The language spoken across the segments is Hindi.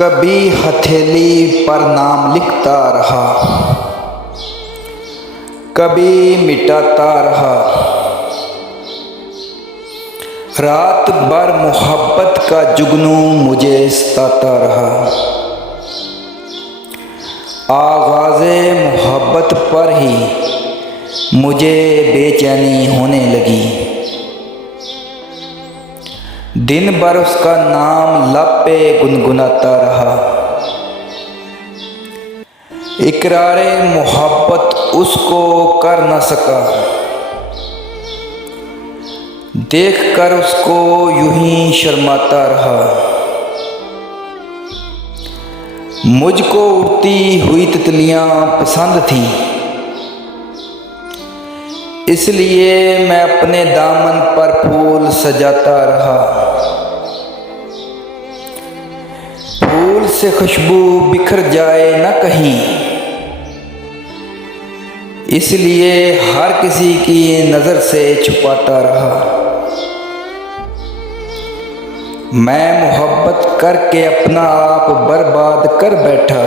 कभी हथेली पर नाम लिखता रहा, कभी मिटाता रहा। रात भर मोहब्बत का जुगनू मुझे सताता रहा। आगाज़े मोहब्बत पर ही मुझे बेचैनी होने लगी। दिन भर उसका नाम लब पे गुनगुनाता रहा। इकरारे मोहब्बत उसको कर न सका। देखकर उसको यूं ही शर्माता रहा। मुझको उड़ती हुई तितलियां पसंद थीं, इसलिए मैं अपने दामन पर फूल सजाता रहा। फूल से खुशबू बिखर जाए न कहीं, इसलिए हर किसी की नज़र से छुपाता रहा। मैं मोहब्बत करके अपना आप बर्बाद कर बैठा।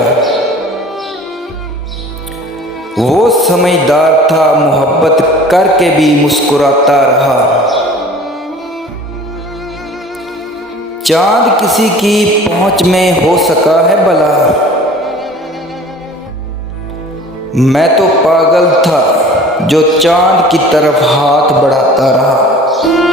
वो समझदार था, मोहब्बत करके भी मुस्कुराता रहा। चांद किसी की पहुंच में हो सका है भला, मैं तो पागल था जो चांद की तरफ हाथ बढ़ाता रहा।